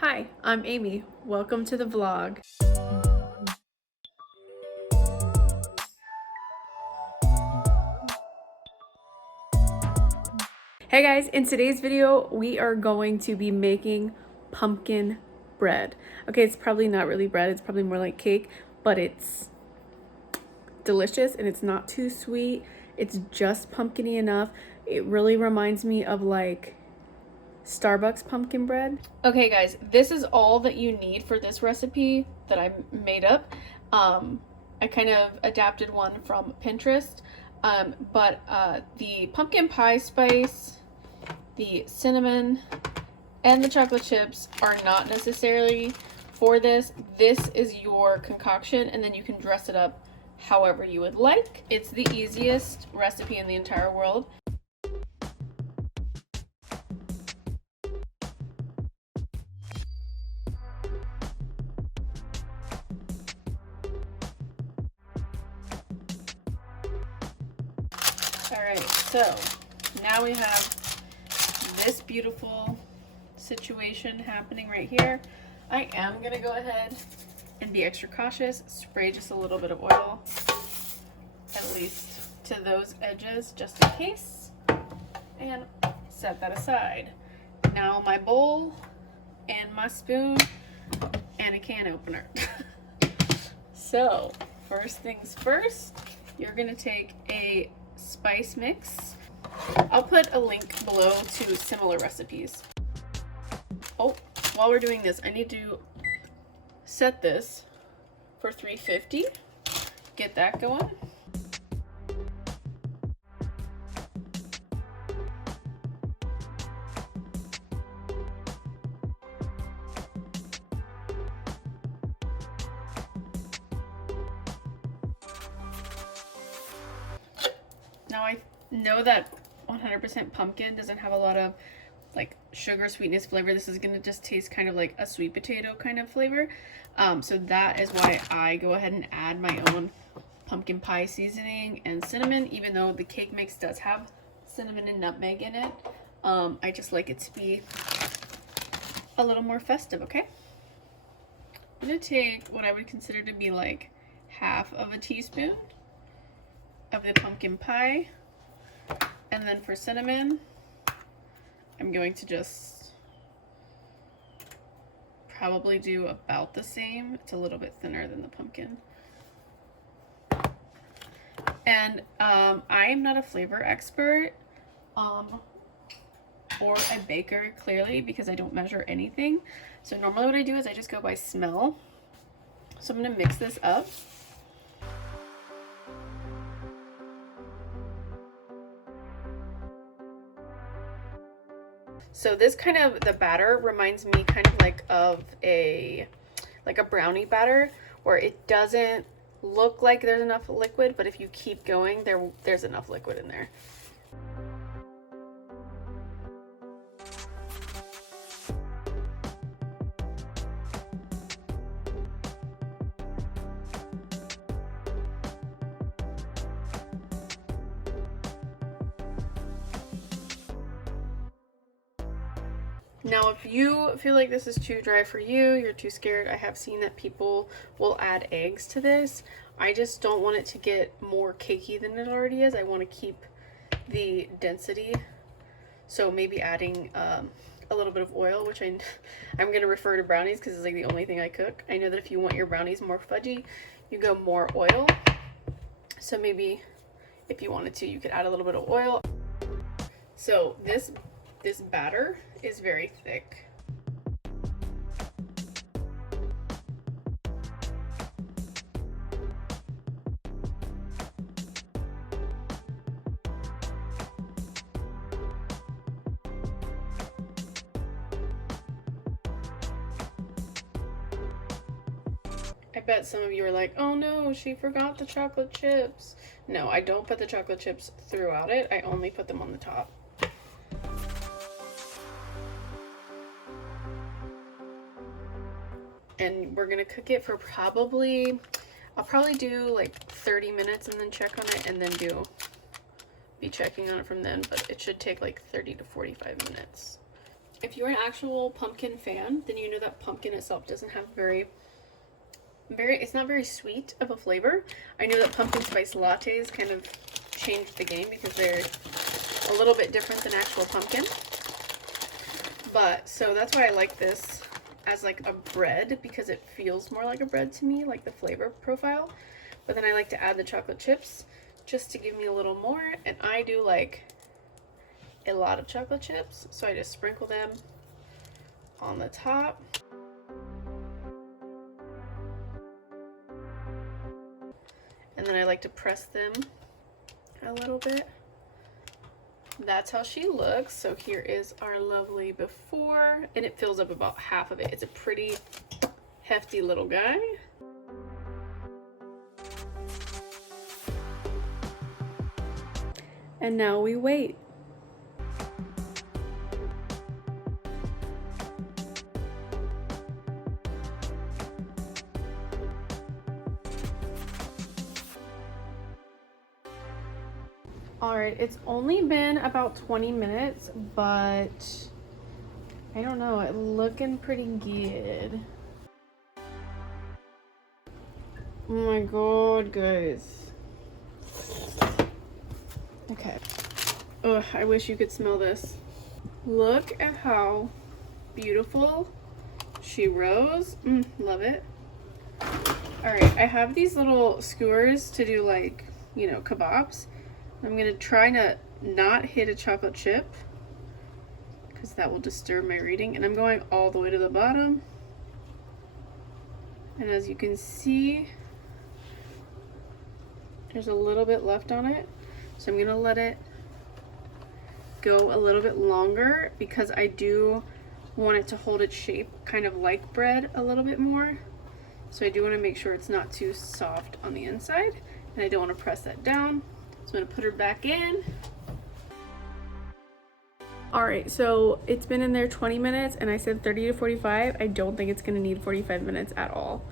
Hi, I'm Amy. Welcome to the vlog. Hey guys, in today's video, we are going to be making pumpkin bread. Okay, it's probably not really bread, it's probably more like cake, but it's delicious and it's not too sweet. It's just pumpkin-y enough. It really reminds me of like Starbucks pumpkin bread. Okay guys, this is all that you need for this recipe that I made up. I kind of adapted one from Pinterest, but the pumpkin pie spice, the cinnamon, and the chocolate chips are not necessarily for this. This is your concoction, and then you can dress it up however you would like. It's the easiest recipe in the entire world. Alright, so now we have this beautiful situation happening right here. I am going to go ahead and be extra cautious, spray just a little bit of oil, at least to those edges, just in case, and set that aside. Now my bowl and my spoon and a can opener. So, first things first, you're going to take a spice mix. I'll put a link below to similar recipes. Oh, while we're doing this, I need to set this for 350. Get that going. Now I know that 100% pumpkin doesn't have a lot of like sugar sweetness flavor. This is gonna just taste kind of like a sweet potato kind of flavor. So that is why I go ahead and add my own pumpkin pie seasoning and cinnamon, even though the cake mix does have cinnamon and nutmeg in it. I just like it to be a little more festive, okay? I'm gonna take what I would consider to be like half of a teaspoon of the pumpkin pie, and then for cinnamon I'm going to just probably do about the same. It's a little bit thinner than the pumpkin. And I am not a flavor expert or a baker, clearly, because I don't measure anything. So normally what I do is I just go by smell. So I'm gonna mix this up. So this kind of, the batter reminds me kind of like of a brownie batter, where it doesn't look like there's enough liquid, but if you keep going, there's enough liquid in there. Now, if you feel like this is too dry for you, you're too scared, I have seen that people will add eggs to this. I just don't want it to get more cakey than it already is. I want to keep the density. So maybe adding a little bit of oil, which I'm going to refer to brownies because it's like the only thing I cook. I know that if you want your brownies more fudgy, you go more oil. So maybe if you wanted to, you could add a little bit of oil. So this batter is very thick. I bet some of you are like, oh no, she forgot the chocolate chips. No, I don't put the chocolate chips throughout it. I only put them on the top. And we're gonna cook it for probably, I'll probably do like 30 minutes and then check on it, and then be checking on it from then, but it should take like 30 to 45 minutes. if you're an actual pumpkin fan, then you know that pumpkin itself doesn't have it's not very sweet of a flavor. I know that pumpkin spice lattes kind of changed the game because they're a little bit different than actual pumpkin. But so that's why I like this as like a bread, because it feels more like a bread to me, like the flavor profile. But then I like to add the chocolate chips just to give me a little more, and I do like a lot of chocolate chips, so I just sprinkle them on the top. And then I like to press them a little bit. That's how she looks. So here is our lovely before, and it fills up about half of it. It's a pretty hefty little guy. And now we wait. Alright, it's only been about 20 minutes, but I don't know, it's looking pretty good. Oh my god, guys. Okay. Ugh, I wish you could smell this. Look at how beautiful she rose. Love it. Alright, I have these little skewers to do like, you know, kebabs. I'm gonna try to not hit a chocolate chip because that will disturb my reading. And I'm going all the way to the bottom. And as you can see, there's a little bit left on it. So I'm gonna let it go a little bit longer because I do want it to hold its shape kind of like bread a little bit more. So I do want to make sure it's not too soft on the inside, and I don't want to press that down. So I'm going to put her back in. Alright, so it's been in there 20 minutes and I said 30 to 45. I don't think it's going to need 45 minutes at all.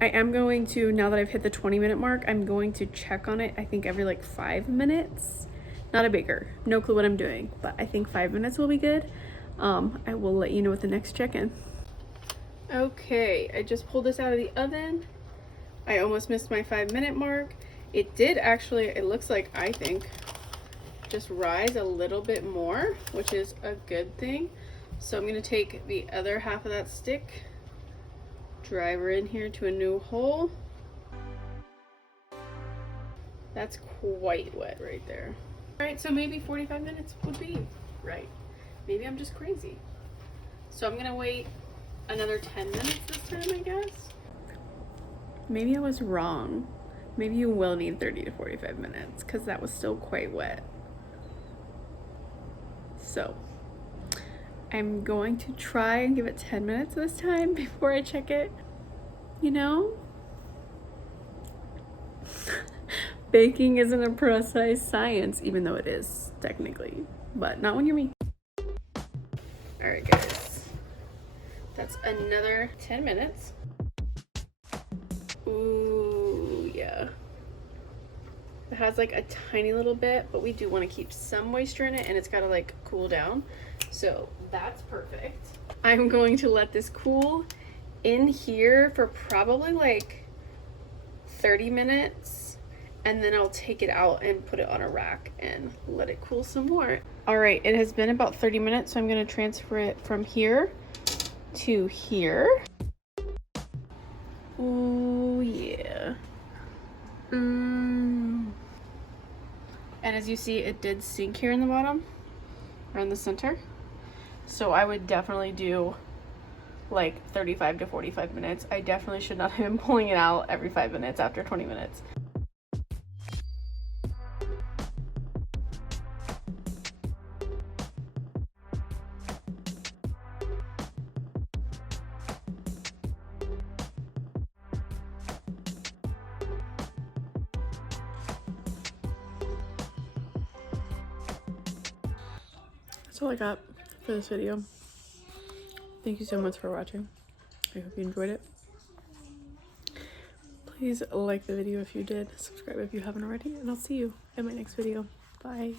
I am going to, now that I've hit the 20-minute mark, I'm going to check on it, I think every like 5 minutes. Not a baker. No clue what I'm doing, but I think 5 minutes will be good. I will let you know with the next check-in. Okay, I just pulled this out of the oven. I almost missed my 5-minute mark. It did actually, it looks like, I think, just rise a little bit more, which is a good thing. So I'm gonna take the other half of that stick, drive her in here to a new hole. That's quite wet right there. All right, so maybe 45 minutes would be right. Maybe I'm just crazy. So I'm gonna wait another 10 minutes this time, I guess. Maybe I was wrong. Maybe you will need 30 to 45 minutes because that was still quite wet. So I'm going to try and give it 10 minutes this time before I check it. You know? Baking isn't a precise science, even though it is technically, but not when you're me. All right, guys. That's another 10 minutes. Ooh, yeah. It has like a tiny little bit, but we do want to keep some moisture in it, and it's got to like cool down. So that's perfect. I'm going to let this cool in here for probably like 30 minutes, and then I'll take it out and put it on a rack and let it cool some more. All right, it has been about 30 minutes, so I'm going to transfer it from here to here. Ooh, yeah. And as you see, it did sink here in the bottom, or in the center. So I would definitely do like 35 to 45 minutes. I definitely should not have been pulling it out every 5 minutes after 20 minutes. That's all I got for this video. Thank you so much for watching. I hope you enjoyed it. Please like the video if you did, subscribe if you haven't already, and I'll see you in my next video. Bye.